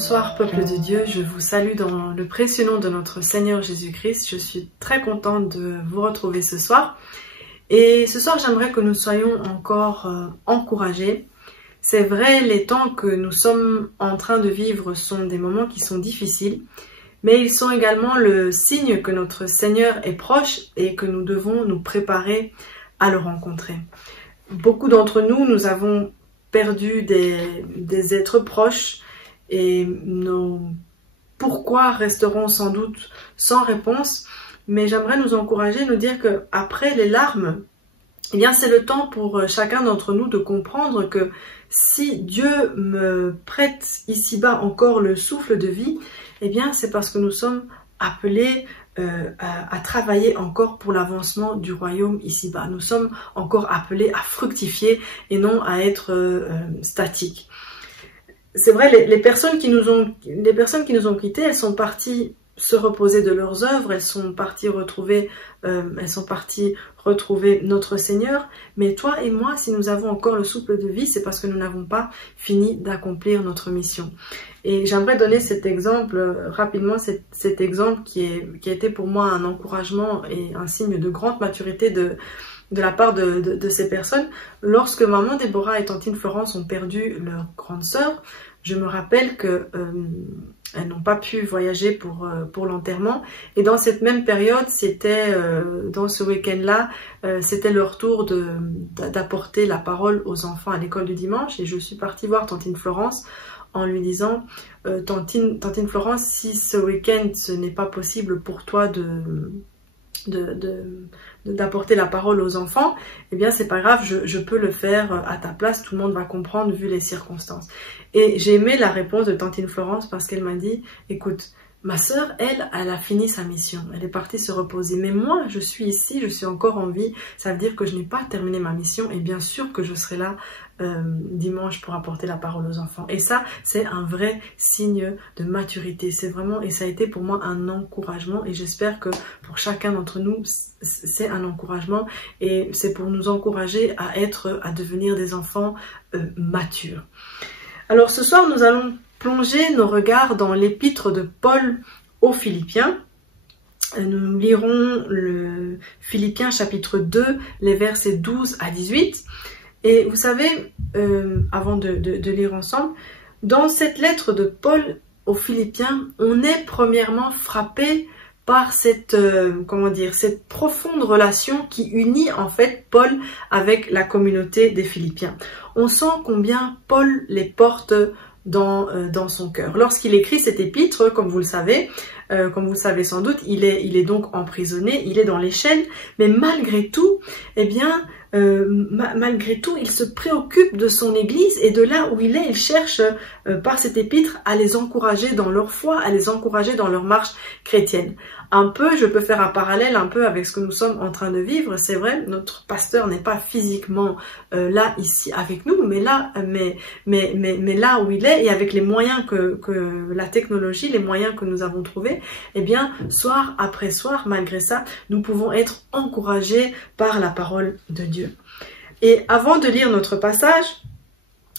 Bonsoir peuple de Dieu, je vous salue dans le précieux nom de notre Seigneur Jésus-Christ. Je suis très contente de vous retrouver ce soir. Et ce soir, j'aimerais que nous soyons encore encouragés. C'est vrai, les temps que nous sommes en train de vivre sont des moments qui sont difficiles, mais ils sont également le signe que notre Seigneur est proche et que nous devons nous préparer à le rencontrer. Beaucoup d'entre nous, nous avons perdu des êtres proches et nos pourquoi resteront sans doute sans réponse, mais j'aimerais nous encourager, nous dire que après les larmes, eh bien c'est le temps pour chacun d'entre nous de comprendre que si Dieu me prête ici-bas encore le souffle de vie, eh bien c'est parce que nous sommes appelés à travailler encore pour l'avancement du royaume ici-bas. Nous sommes encore appelés à fructifier et non à être statiques. C'est vrai, les personnes qui nous ont quittés, elles sont parties se reposer de leurs œuvres, elles sont parties retrouver notre Seigneur. Mais toi et moi, si nous avons encore le souffle de vie, c'est parce que nous n'avons pas fini d'accomplir notre mission. Et j'aimerais donner cet exemple rapidement, cet exemple qui a été pour moi un encouragement et un signe de grande maturité de la part de ces personnes. Lorsque maman Déborah et tantine Florence ont perdu leur grande sœur, je me rappelle que elles n'ont pas pu voyager pour l'enterrement. Et dans cette même période, c'était dans ce week-end-là, c'était leur tour d'apporter la parole aux enfants à l'école du dimanche. Et je suis partie voir tantine Florence en lui disant tantine Florence, si ce week-end ce n'est pas possible pour toi d'apporter la parole aux enfants, eh bien c'est pas grave, je peux le faire à ta place, tout le monde va comprendre vu les circonstances. Et j'ai aimé la réponse de tantine Florence parce qu'elle m'a dit, écoute, ma sœur, elle a fini sa mission, elle est partie se reposer, mais moi je suis ici, je suis encore en vie, ça veut dire que je n'ai pas terminé ma mission et bien sûr que je serai là dimanche pour apporter la parole aux enfants. Et ça, c'est un vrai signe de maturité. C'est vraiment, et ça a été pour moi un encouragement et j'espère que pour chacun d'entre nous, c'est un encouragement et c'est pour nous encourager à devenir des enfants matures. Alors ce soir, nous allons plonger nos regards dans l'épître de Paul aux Philippiens. Nous lirons le Philippiens chapitre 2, les versets 12 à 18. Et vous savez, avant de lire ensemble, dans cette lettre de Paul aux Philippiens, on est premièrement frappé par cette profonde relation qui unit en fait Paul avec la communauté des Philippiens. On sent combien Paul les porte dans son cœur. Lorsqu'il écrit cet épître, comme vous le savez sans doute, il est donc emprisonné, il est dans les chaînes, mais malgré tout, eh bien, malgré tout, il se préoccupe de son église et de là où il est, il cherche par cet épître à les encourager dans leur foi, à les encourager dans leur marche chrétienne. Un peu, je peux faire un parallèle un peu avec ce que nous sommes en train de vivre. C'est vrai, notre pasteur n'est pas physiquement là ici avec nous, mais là où il est et avec les moyens que la technologie, les moyens que nous avons trouvés, eh bien, soir après soir, malgré ça, nous pouvons être encouragés par la parole de Dieu. Et avant de lire notre passage,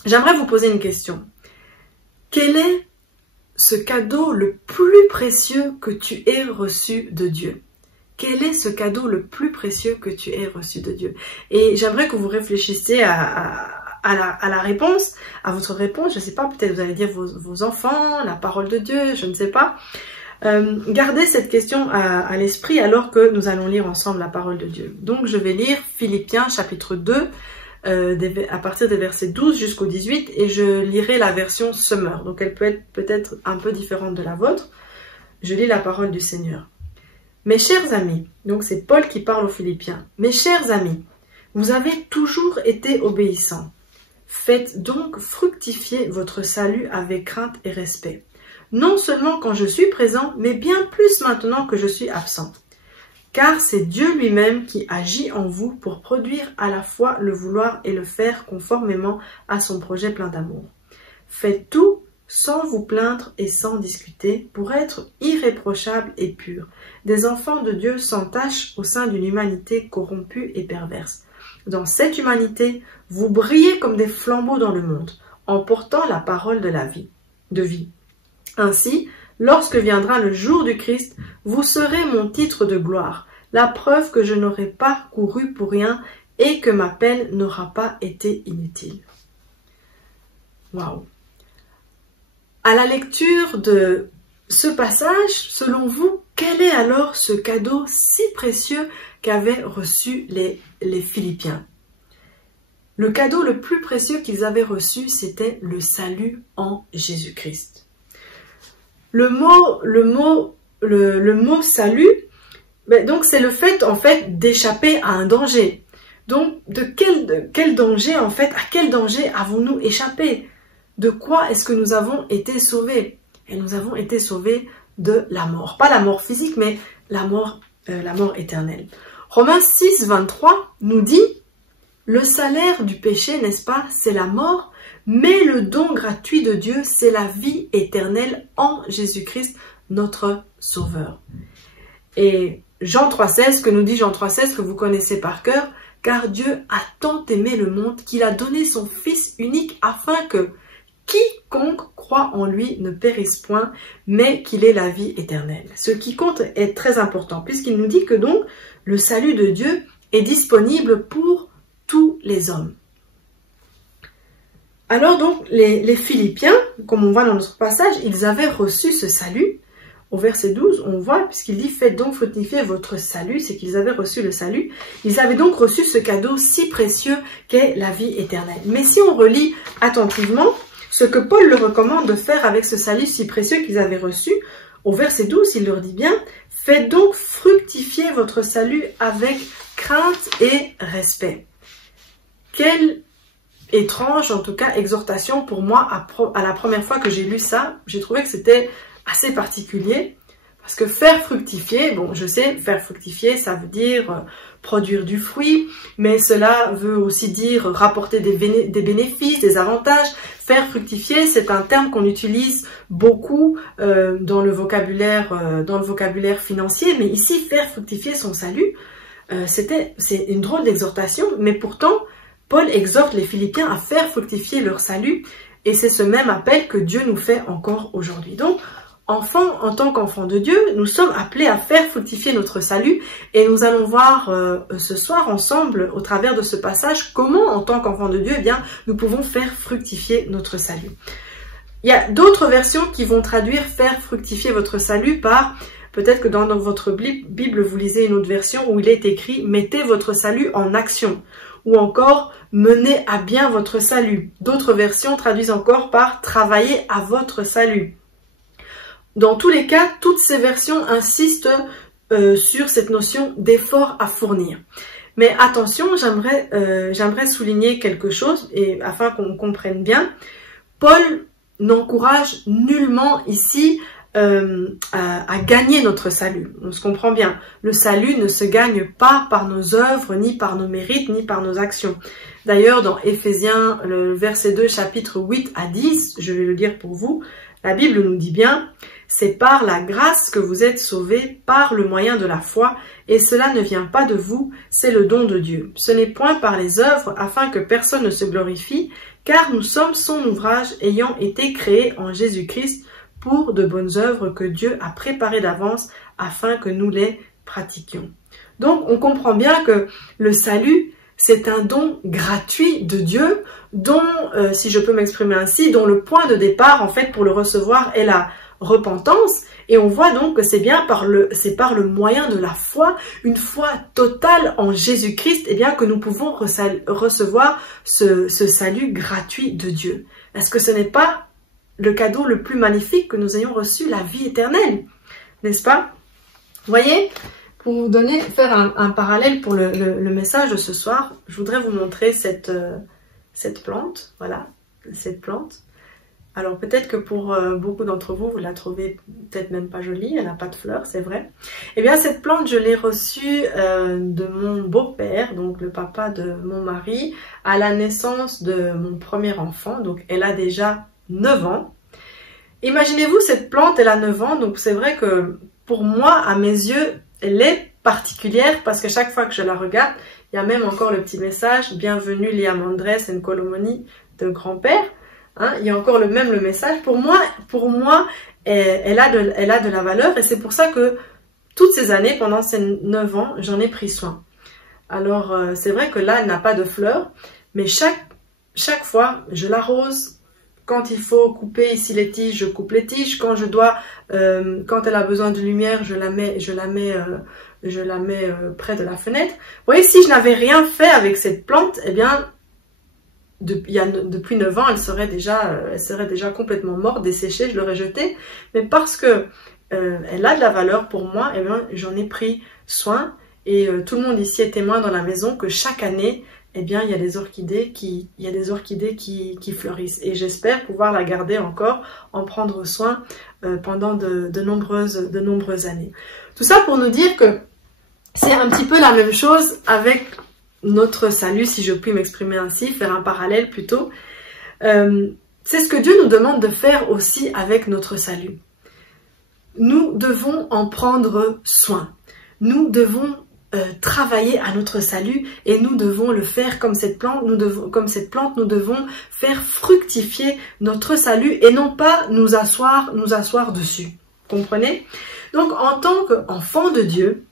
j'aimerais vous poser une question. Quel est ce cadeau le plus précieux que tu aies reçu de Dieu? Quel est ce cadeau le plus précieux que tu aies reçu de Dieu? Et j'aimerais que vous réfléchissiez à la réponse, à votre réponse. Je ne sais pas, peut-être vous allez dire vos enfants, la parole de Dieu, je ne sais pas. Gardez cette question à l'esprit alors que nous allons lire ensemble la parole de Dieu. Donc je vais lire Philippiens chapitre 2 à partir des versets 12 jusqu'au 18 et je lirai la version Summer. Donc elle peut être peut-être un peu différente de la vôtre. Je lis la parole du Seigneur. Mes chers amis, donc c'est Paul qui parle aux Philippiens. Mes chers amis, vous avez toujours été obéissants. Faites donc fructifier votre salut avec crainte et respect. Non seulement quand je suis présent, mais bien plus maintenant que je suis absent. Car c'est Dieu lui-même qui agit en vous pour produire à la fois le vouloir et le faire conformément à son projet plein d'amour. Faites tout sans vous plaindre et sans discuter, pour être irréprochables et purs, des enfants de Dieu sans tache au sein d'une humanité corrompue et perverse. Dans cette humanité, vous brillez comme des flambeaux dans le monde, en portant la parole de vie. Ainsi, lorsque viendra le jour du Christ, vous serez mon titre de gloire, la preuve que je n'aurai pas couru pour rien et que ma peine n'aura pas été inutile. Waouh! À la lecture de ce passage, selon vous, quel est alors ce cadeau si précieux qu'avaient reçu les Philippiens? Le cadeau le plus précieux qu'ils avaient reçu, c'était le salut en Jésus-Christ. Le mot salut, donc c'est le fait en fait d'échapper à un danger. Donc de quel danger en fait, à quel danger avons-nous échappé? De quoi est-ce que nous avons été sauvés? Et nous avons été sauvés de la mort. Pas la mort physique, mais la mort éternelle. Romains 6, 23 nous dit: le salaire du péché, n'est-ce pas, c'est la mort, mais le don gratuit de Dieu, c'est la vie éternelle en Jésus-Christ, notre Sauveur. Et Jean 3,16, que nous dit Jean 3,16, que vous connaissez par cœur, car Dieu a tant aimé le monde qu'il a donné son Fils unique afin que quiconque croit en lui ne périsse point, mais qu'il ait la vie éternelle. Ce qui compte est très important, puisqu'il nous dit que donc le salut de Dieu est disponible pour tous les hommes. Alors donc, les Philippiens, comme on voit dans notre passage, ils avaient reçu ce salut. Au verset 12, on voit, puisqu'il dit « Faites donc fructifier votre salut », c'est qu'ils avaient reçu le salut. Ils avaient donc reçu ce cadeau si précieux qu'est la vie éternelle. Mais si on relit attentivement ce que Paul leur recommande de faire avec ce salut si précieux qu'ils avaient reçu, au verset 12, il leur dit bien « Faites donc fructifier votre salut avec crainte et respect ». Quelle étrange, en tout cas, exhortation pour moi à la première fois que j'ai lu ça. J'ai trouvé que c'était assez particulier, parce que faire fructifier, bon, je sais, faire fructifier, ça veut dire produire du fruit, mais cela veut aussi dire rapporter des bénéfices, des avantages. Faire fructifier, c'est un terme qu'on utilise beaucoup dans le vocabulaire financier, mais ici, faire fructifier son salut, c'est une drôle d'exhortation, mais pourtant, Paul exhorte les Philippiens à faire fructifier leur salut, et c'est ce même appel que Dieu nous fait encore aujourd'hui. Donc, en tant qu'enfants de Dieu, nous sommes appelés à faire fructifier notre salut, et nous allons voir ce soir ensemble, au travers de ce passage, comment, en tant qu'enfants de Dieu, eh bien, nous pouvons faire fructifier notre salut. Il y a d'autres versions qui vont traduire « faire fructifier votre salut » par, peut-être que dans votre Bible, vous lisez une autre version où il est écrit « mettez votre salut en action » ou encore « menez à bien votre salut ». D'autres versions traduisent encore par « travailler à votre salut ». Dans tous les cas, toutes ces versions insistent sur cette notion d'effort à fournir. Mais attention, j'aimerais souligner quelque chose, et afin qu'on comprenne bien, Paul n'encourage nullement ici à gagner notre salut. On se comprend bien. Le salut ne se gagne pas par nos œuvres, ni par nos mérites, ni par nos actions. D'ailleurs, dans Éphésiens, le verset 2, chapitre 8 à 10, je vais le lire pour vous, la Bible nous dit bien « C'est par la grâce que vous êtes sauvés par le moyen de la foi, et cela ne vient pas de vous, c'est le don de Dieu. Ce n'est point par les œuvres, afin que personne ne se glorifie, car nous sommes son ouvrage, ayant été créés en Jésus-Christ pour de bonnes œuvres que Dieu a préparées d'avance, afin que nous les pratiquions. » Donc, on comprend bien que le salut, c'est un don gratuit de Dieu, dont, si je peux m'exprimer ainsi, dont le point de départ, en fait, pour le recevoir est la repentance. Et on voit donc que c'est bien par le moyen de la foi, une foi totale en Jésus-Christ, eh bien, que nous pouvons recevoir ce salut gratuit de Dieu. Est-ce que ce n'est pas le cadeau le plus magnifique que nous ayons reçu, la vie éternelle? N'est-ce pas? Vous voyez? Pour vous faire un parallèle pour le message de ce soir, je voudrais vous montrer cette plante, voilà, cette plante. Alors peut-être que pour beaucoup d'entre vous, vous la trouvez peut-être même pas jolie, elle n'a pas de fleurs, c'est vrai. Eh bien cette plante, je l'ai reçue de mon beau-père, donc le papa de mon mari, à la naissance de mon premier enfant, donc elle a déjà 9 ans. Imaginez-vous, cette plante, elle a 9 ans, donc c'est vrai que pour moi, à mes yeux, elle est particulière parce que chaque fois que je la regarde, il y a même encore le petit message « Bienvenue Liam Andres and Colomoni » de grand-père. Hein, il y a encore le message. Pour moi, elle a de la valeur et c'est pour ça que toutes ces années, pendant ces 9 ans, j'en ai pris soin. Alors, c'est vrai que là, elle n'a pas de fleurs, mais chaque fois, je l'arrose. Quand il faut couper ici les tiges, je coupe les tiges. Quand quand elle a besoin de lumière, je la mets près de la fenêtre. Vous voyez, si je n'avais rien fait avec cette plante, eh bien, depuis 9 ans, elle serait déjà complètement morte, desséchée, je l'aurais jetée. Mais parce que elle a de la valeur pour moi, eh bien, j'en ai pris soin. Et tout le monde ici est témoin dans la maison que chaque année, eh bien, il y a des orchidées qui fleurissent. Et j'espère pouvoir la garder encore, en prendre soin pendant de nombreuses années. Tout ça pour nous dire que c'est un petit peu la même chose avec notre salut, si je puis m'exprimer ainsi, faire un parallèle plutôt. C'est ce que Dieu nous demande de faire aussi avec notre salut. Nous devons en prendre soin. Nous devons travailler à notre salut et nous devons le faire comme cette plante. Nous devons faire fructifier notre salut et non pas nous asseoir dessus. Comprenez? Donc, en tant qu'enfant de Dieu,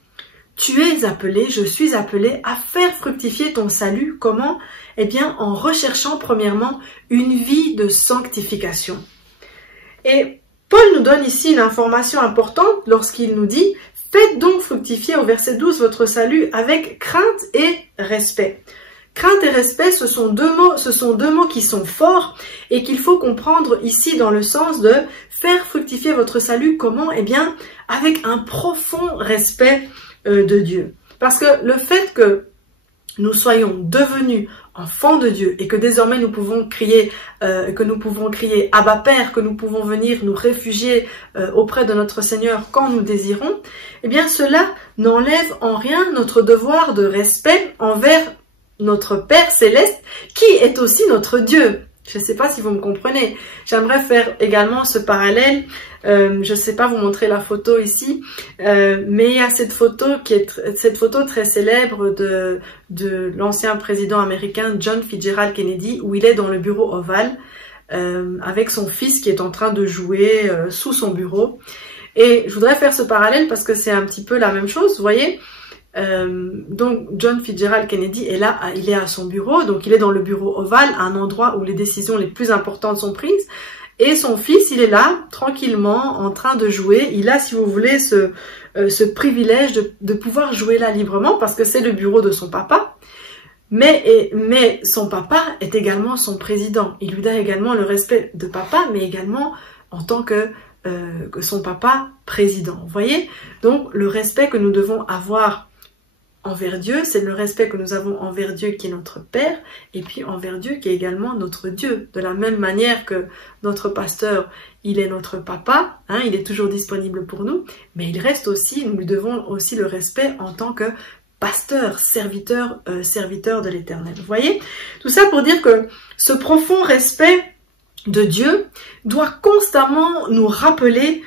tu es appelé, je suis appelé à faire fructifier ton salut. Comment? Eh bien, en recherchant premièrement une vie de sanctification. Et Paul nous donne ici une information importante lorsqu'il nous dit « Faites donc fructifier au verset 12 votre salut avec crainte et respect ». Crainte et respect, ce sont deux mots qui sont forts et qu'il faut comprendre ici dans le sens de faire fructifier votre salut. Comment? Eh bien, avec un profond respect de Dieu. Parce que le fait que nous soyons devenus enfants de Dieu et que désormais nous pouvons crier Abba Père, que nous pouvons venir nous réfugier auprès de notre Seigneur quand nous désirons, eh bien cela n'enlève en rien notre devoir de respect envers notre Père Céleste qui est aussi notre Dieu. Je ne sais pas si vous me comprenez. J'aimerais faire également ce parallèle. Je ne sais pas vous montrer la photo ici, mais il y a cette photo très célèbre de l'ancien président américain John Fitzgerald Kennedy, où il est dans le bureau ovale avec son fils qui est en train de jouer sous son bureau. Et je voudrais faire ce parallèle parce que c'est un petit peu la même chose, vous voyez. Donc John Fitzgerald Kennedy est là, il est à son bureau, donc il est dans le bureau ovale, un endroit où les décisions les plus importantes sont prises, et son fils, il est là, tranquillement, en train de jouer. Il a, si vous voulez, ce privilège de pouvoir jouer là librement, parce que c'est le bureau de son papa, mais son papa est également son président. Il lui donne également le respect de papa, mais également en tant que son papa président. Vous voyez? Donc le respect que nous devons avoir envers Dieu, c'est le respect que nous avons envers Dieu qui est notre Père, et puis envers Dieu qui est également notre Dieu. De la même manière que notre pasteur, il est notre papa, hein, il est toujours disponible pour nous, mais il reste aussi, nous lui devons aussi le respect en tant que pasteur, serviteur de l'Éternel. Vous voyez? Tout ça pour dire que ce profond respect de Dieu doit constamment nous rappeler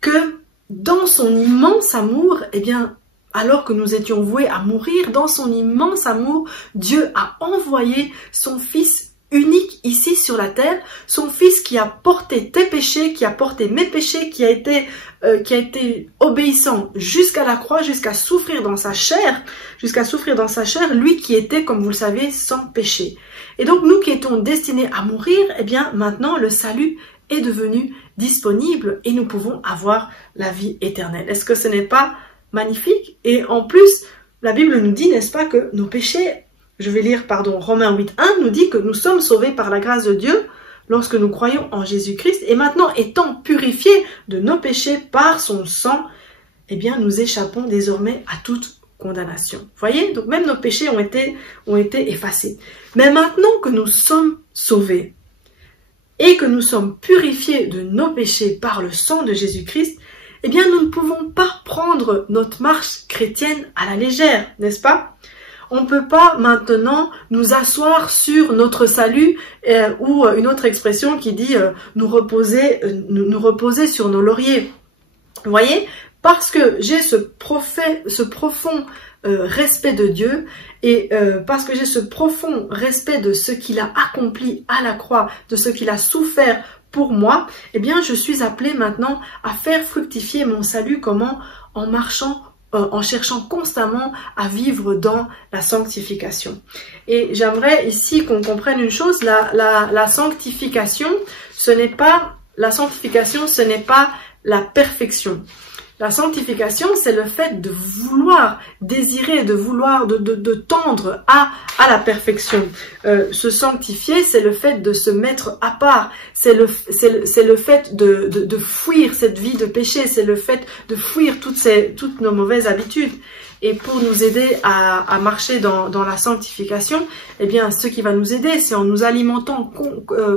que dans son immense amour, eh bien, alors que nous étions voués à mourir, dans son immense amour, Dieu a envoyé son Fils unique ici sur la terre, son Fils qui a porté tes péchés, qui a porté mes péchés, qui a été obéissant jusqu'à la croix, jusqu'à souffrir dans sa chair, lui qui était, comme vous le savez, sans péché. Et donc nous qui étions destinés à mourir, eh bien maintenant le salut est devenu disponible et nous pouvons avoir la vie éternelle. Est-ce que ce n'est pas magnifique? Et en plus, la Bible nous dit, n'est-ce pas, que nos péchés, Romains 8:1 nous dit que nous sommes sauvés par la grâce de Dieu lorsque nous croyons en Jésus-Christ, et maintenant étant purifiés de nos péchés par son sang, eh bien nous échappons désormais à toute condamnation. Vous voyez? Donc même nos péchés ont été effacés. Mais maintenant que nous sommes sauvés et que nous sommes purifiés de nos péchés par le sang de Jésus-Christ, eh bien nous ne pouvons pas prendre notre marche chrétienne à la légère, n'est-ce pas? On ne peut pas maintenant nous asseoir sur notre salut ou une autre expression qui dit nous reposer sur nos lauriers. Vous voyez? Parce que j'ai ce profond respect de Dieu et parce que j'ai ce profond respect de ce qu'il a accompli à la croix, de ce qu'il a souffert pour moi, eh bien je suis appelée maintenant à faire fructifier mon salut. Comment? En marchant, en cherchant constamment à vivre dans la sanctification. Et j'aimerais ici qu'on comprenne une chose, la sanctification, ce n'est pas la perfection. La sanctification, c'est le fait de vouloir désirer, de tendre à la perfection. Se sanctifier, c'est le fait de se mettre à part. C'est le fait de fuir cette vie de péché. C'est le fait de fuir toutes nos mauvaises habitudes. Et pour nous aider à marcher dans la sanctification, eh bien, ce qui va nous aider, c'est en nous alimentant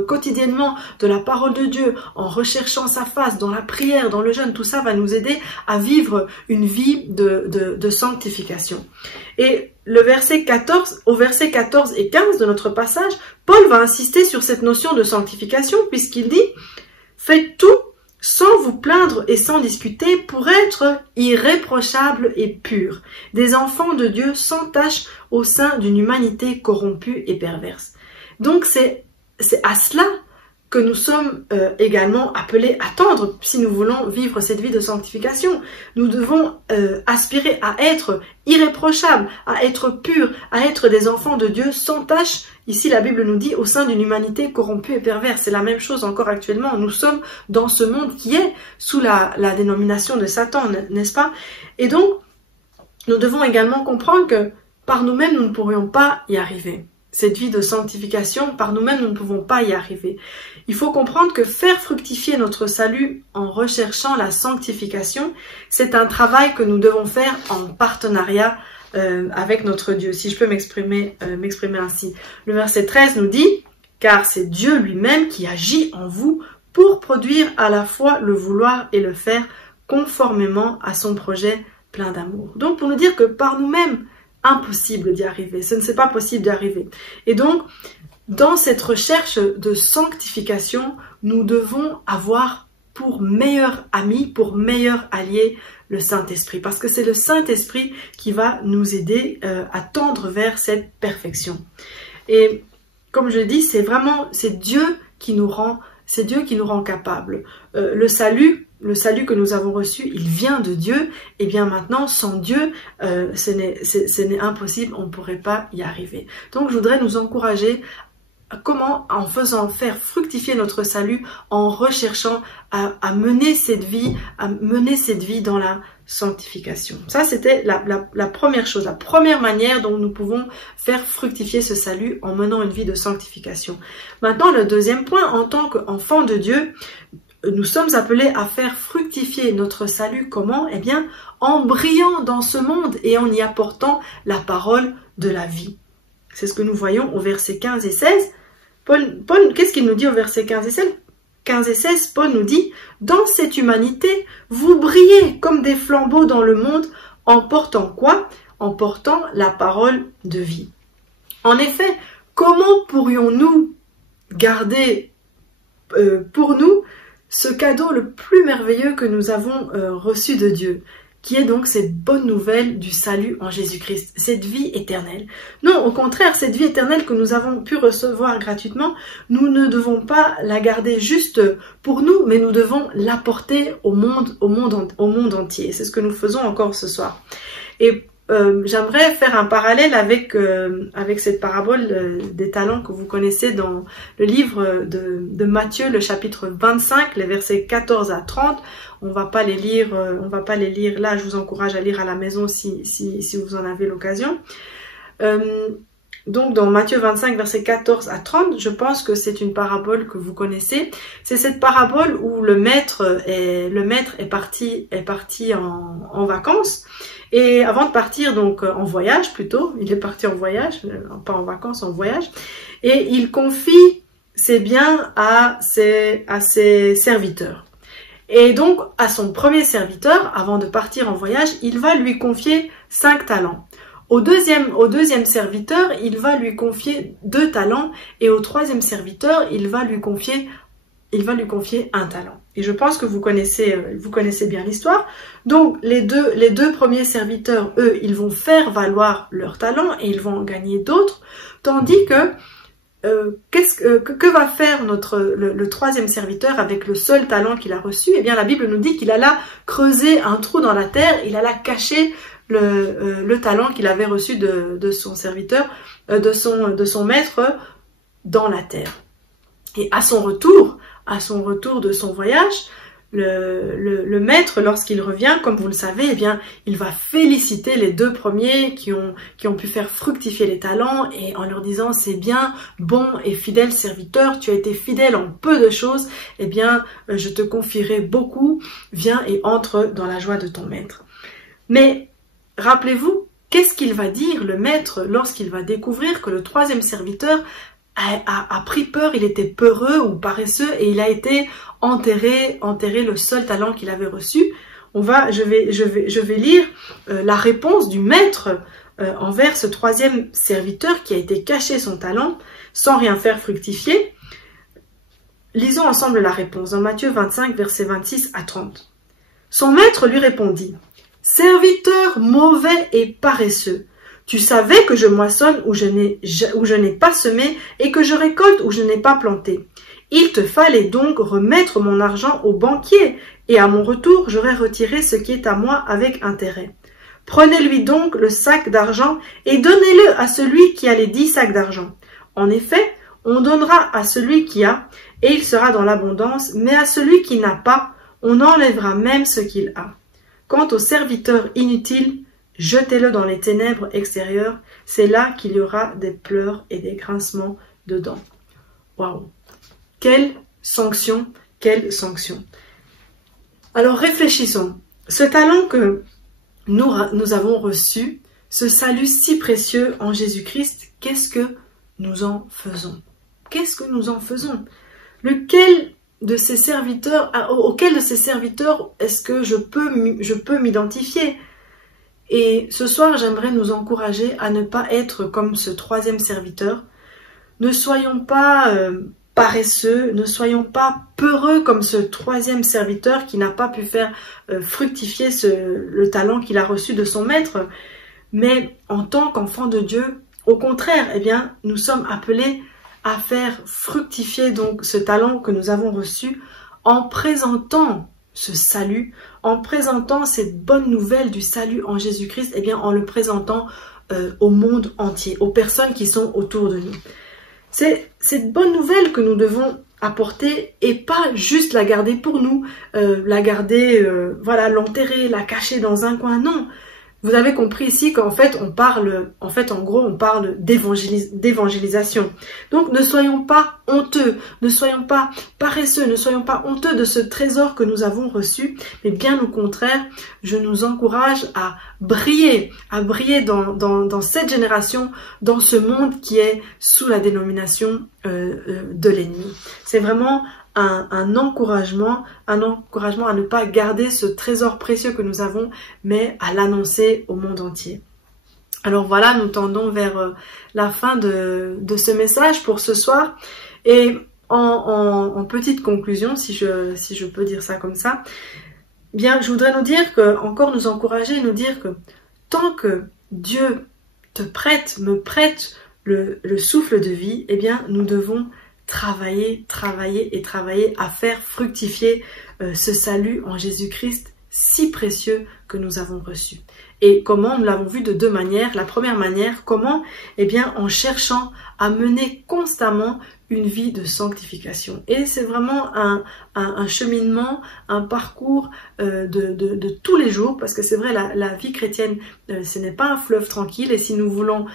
quotidiennement de la parole de Dieu, en recherchant sa face, dans la prière, dans le jeûne. Tout ça va nous aider à vivre une vie de sanctification. Et au verset 14 et 15 de notre passage, Paul va insister sur cette notion de sanctification, puisqu'il dit « Faites tout sans vous plaindre et sans discuter, pour être irréprochables et purs, des enfants de Dieu sans tache au sein d'une humanité corrompue et perverse. » Donc c'est à cela que nous sommes également appelés à tendre si nous voulons vivre cette vie de sanctification. Nous devons aspirer à être irréprochables, à être purs, à être des enfants de Dieu sans tache. Ici, la Bible nous dit au sein d'une humanité corrompue et perverse. C'est la même chose encore actuellement. Nous sommes dans ce monde qui est sous la dénomination de Satan, n'est-ce pas? Et donc, nous devons également comprendre que par nous-mêmes, nous ne pourrions pas y arriver. Cette vie de sanctification, par nous-mêmes, nous ne pouvons pas y arriver. Il faut comprendre que faire fructifier notre salut en recherchant la sanctification, c'est un travail que nous devons faire en partenariat avec notre Dieu, si je peux m'exprimer ainsi. Le verset 13 nous dit « Car c'est Dieu lui-même qui agit en vous pour produire à la fois le vouloir et le faire conformément à son projet plein d'amour. » Donc pour nous dire que par nous-mêmes, impossible d'y arriver, ce n'est pas possible d'y arriver. Et donc, dans cette recherche de sanctification, nous devons avoir pour meilleur ami, pour meilleur allié, le Saint-Esprit. Parce que c'est le Saint-Esprit qui va nous aider à tendre vers cette perfection. Et comme je l'ai dit, c'est Dieu qui nous rend capables. Le salut que nous avons reçu, il vient de Dieu. Et bien maintenant, sans Dieu, ce n'est impossible, on ne pourrait pas y arriver. Donc je voudrais nous encourager comment, en faisant faire fructifier notre salut, en recherchant à mener cette vie dans la sanctification. Ça, c'était la première chose, la première manière dont nous pouvons faire fructifier ce salut en menant une vie de sanctification. Maintenant, le deuxième point, en tant qu'enfants de Dieu, nous sommes appelés à faire fructifier notre salut. Comment? Eh bien, en brillant dans ce monde et en y apportant la parole de la vie. C'est ce que nous voyons au verset 15 et 16. Paul, qu'est-ce qu'il nous dit au verset 15 et 16? 15 et 16, Paul nous dit « Dans cette humanité, vous brillez comme des flambeaux dans le monde, en portant quoi? En portant la parole de vie. » En effet, comment pourrions-nous garder pour nous ce cadeau le plus merveilleux que nous avons reçu de Dieu, qui est donc cette bonne nouvelle du salut en Jésus-Christ, cette vie éternelle. Non, au contraire, cette vie éternelle que nous avons pu recevoir gratuitement, nous ne devons pas la garder juste pour nous, mais nous devons l'apporter au monde entier. C'est ce que nous faisons encore ce soir. Et j'aimerais faire un parallèle avec cette parabole des talents que vous connaissez dans le livre de Matthieu, le chapitre 25, les versets 14 à 30. On va pas les lire là, je vous encourage à lire à la maison si vous en avez l'occasion. Donc dans Matthieu 25, versets 14 à 30, je pense que c'est une parabole que vous connaissez. C'est cette parabole où le maître est parti en vacances. Et avant de partir donc en voyage plutôt, il est parti en voyage, pas en vacances, en voyage, et il confie ses biens à ses serviteurs. Et donc à son premier serviteur, avant de partir en voyage, il va lui confier 5 talents. Au deuxième serviteur, il va lui confier 2 talents, et au troisième serviteur, il va lui confier il va lui confier un talent. Et je pense que vous connaissez bien l'histoire. Donc, les deux premiers serviteurs, eux, ils vont faire valoir leur talent et ils vont en gagner d'autres. Tandis que, que va faire le troisième serviteur avec le seul talent qu'il a reçu? Eh bien, la Bible nous dit qu'il alla creuser un trou dans la terre, il alla cacher le talent qu'il avait reçu de son serviteur, de son maître dans la terre. Et à son retour de son voyage, le maître, lorsqu'il revient, comme vous le savez, eh bien, il va féliciter les deux premiers qui ont pu faire fructifier les talents et en leur disant: c'est bien, bon et fidèle serviteur, tu as été fidèle en peu de choses, eh bien, je te confierai beaucoup, viens et entre dans la joie de ton maître. Mais rappelez-vous, qu'est-ce qu'il va dire le maître lorsqu'il va découvrir que le troisième serviteur a pris peur, il était peureux ou paresseux et il a été enterré le seul talent qu'il avait reçu? Je vais lire la réponse du maître envers ce troisième serviteur qui a été caché son talent sans rien faire fructifier. Lisons ensemble la réponse dans Matthieu 25, versets 26 à 30. Son maître lui répondit: « Serviteur mauvais et paresseux, tu savais que je moissonne où je n'ai pas semé et que je récolte où je n'ai pas planté. Il te fallait donc remettre mon argent au banquier, et à mon retour, j'aurais retiré ce qui est à moi avec intérêt. Prenez-lui donc le sac d'argent et donnez-le à celui qui a les 10 sacs d'argent. En effet, on donnera à celui qui a, et il sera dans l'abondance, mais à celui qui n'a pas, on enlèvera même ce qu'il a. Quant au serviteur inutile, jetez-le dans les ténèbres extérieures, c'est là qu'il y aura des pleurs et des grincements de dents. » Waouh! Quelle sanction, quelle sanction! Alors réfléchissons. Ce talent que nous avons reçu, ce salut si précieux en Jésus-Christ, qu'est-ce que nous en faisons? Qu'est-ce que nous en faisons? Auquel de ces serviteurs est-ce que je peux m'identifier? Et ce soir, j'aimerais nous encourager à ne pas être comme ce troisième serviteur. Ne soyons pas paresseux, ne soyons pas peureux comme ce troisième serviteur qui n'a pas pu faire fructifier le talent qu'il a reçu de son maître. Mais en tant qu'enfant de Dieu, au contraire, eh bien, nous sommes appelés à faire fructifier donc ce talent que nous avons reçu en présentant ce salut, en présentant cette bonne nouvelle du salut en Jésus-Christ, eh bien en le présentant au monde entier, aux personnes qui sont autour de nous. C'est cette bonne nouvelle que nous devons apporter et pas juste la garder pour nous, l'enterrer, la cacher dans un coin, non. Vous avez compris ici qu'en fait, on parle d'évangélisation. Donc, ne soyons pas honteux, ne soyons pas paresseux, ne soyons pas honteux de ce trésor que nous avons reçu, mais bien au contraire, je nous encourage à briller dans cette génération, dans ce monde qui est sous la dénomination de l'ennemi. C'est vraiment un encouragement à ne pas garder ce trésor précieux que nous avons, mais à l'annoncer au monde entier. Alors voilà, nous tendons vers la fin de ce message pour ce soir. Et en petite conclusion, si je peux dire ça comme ça, bien, je voudrais nous encourager, nous dire que tant que Dieu me prête le souffle de vie, eh bien, nous devons travailler à faire fructifier ce salut en Jésus-Christ si précieux que nous avons reçu. Et comment? Nous l'avons vu de deux manières. La première manière, comment? Eh bien, en cherchant à mener constamment une vie de sanctification. Et c'est vraiment un cheminement, un parcours de tous les jours, parce que c'est vrai, la vie chrétienne, ce n'est pas un fleuve tranquille, et si nous voulons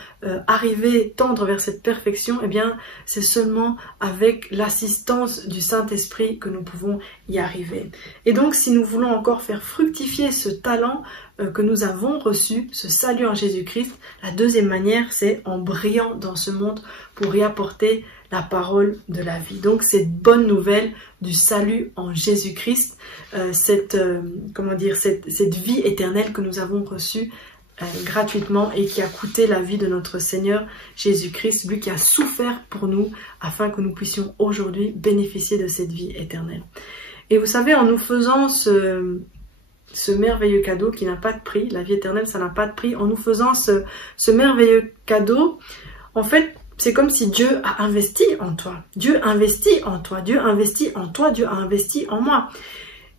tendre vers cette perfection, eh bien, c'est seulement avec l'assistance du Saint-Esprit que nous pouvons y arriver. Et donc, si nous voulons encore faire fructifier ce talent que nous avons reçu, ce salut en Jésus-Christ, la deuxième manière, c'est en brillant dans ce monde pour y apporter la parole de la vie. Donc cette bonne nouvelle du salut en Jésus-Christ, cette vie éternelle que nous avons reçue, gratuitement et qui a coûté la vie de notre Seigneur Jésus-Christ, lui qui a souffert pour nous afin que nous puissions aujourd'hui bénéficier de cette vie éternelle. Et vous savez, en nous faisant ce merveilleux cadeau qui n'a pas de prix, la vie éternelle ça n'a pas de prix, en nous faisant ce merveilleux cadeau, en fait c'est comme si Dieu a investi en toi, Dieu investit en toi, Dieu investit en toi, Dieu a investi en moi.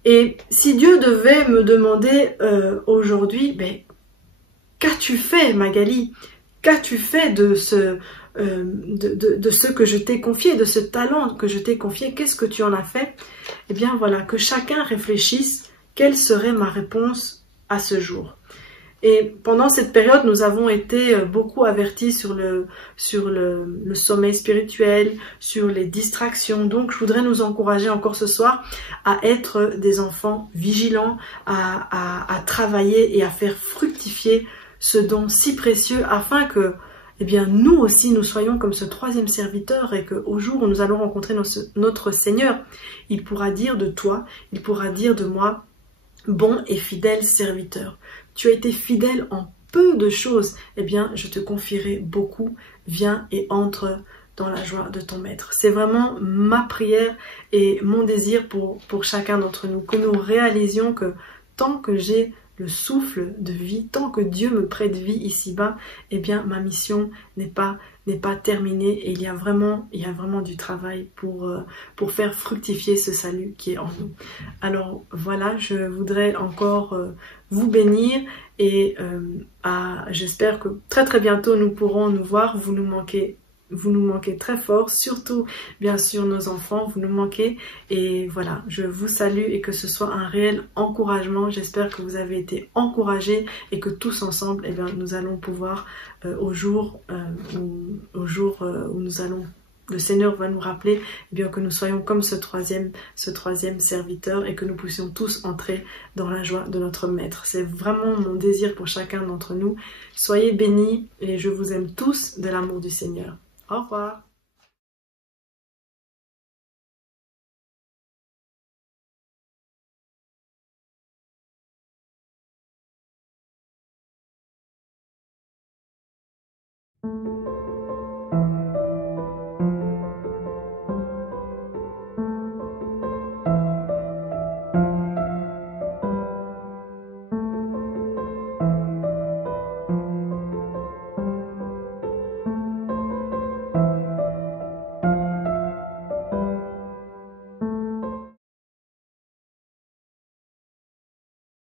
Et si Dieu devait me demander aujourd'hui, ben, qu'as-tu fait, Magali? Qu'as-tu fait de ce que je t'ai confié, de ce talent que je t'ai confié? Qu'est-ce que tu en as fait? Eh bien voilà, que chacun réfléchisse quelle serait ma réponse à ce jour. Et pendant cette période, nous avons été beaucoup avertis sur le sommeil spirituel, sur les distractions. Donc, je voudrais nous encourager encore ce soir à être des enfants vigilants, à travailler et à faire fructifier ce don si précieux afin que, eh bien, nous aussi, nous soyons comme ce troisième serviteur et qu'au jour où nous allons rencontrer notre Seigneur, il pourra dire de toi, il pourra dire de moi, bon et fidèle serviteur. Tu as été fidèle en peu de choses, eh bien, je te confierai beaucoup. Viens et entre dans la joie de ton maître. C'est vraiment ma prière et mon désir pour chacun d'entre nous, que nous réalisions que tant que j'ai le souffle de vie, tant que Dieu me prête vie ici-bas, eh bien, ma mission n'est pas terminée et il y a vraiment du travail pour faire fructifier ce salut qui est en nous. Alors voilà, je voudrais encore vous bénir et j'espère que très très bientôt nous pourrons nous voir. Vous nous manquez très fort, surtout bien sûr nos enfants, vous nous manquez et voilà, je vous salue et que ce soit un réel encouragement. J'espère que vous avez été encouragés et que tous ensemble, eh bien, nous allons pouvoir au jour où nous allons, le Seigneur va nous rappeler eh bien, que nous soyons comme ce troisième serviteur et que nous puissions tous entrer dans la joie de notre Maître. C'est vraiment mon désir pour chacun d'entre nous. Soyez bénis et je vous aime tous de l'amour du Seigneur. Au revoir.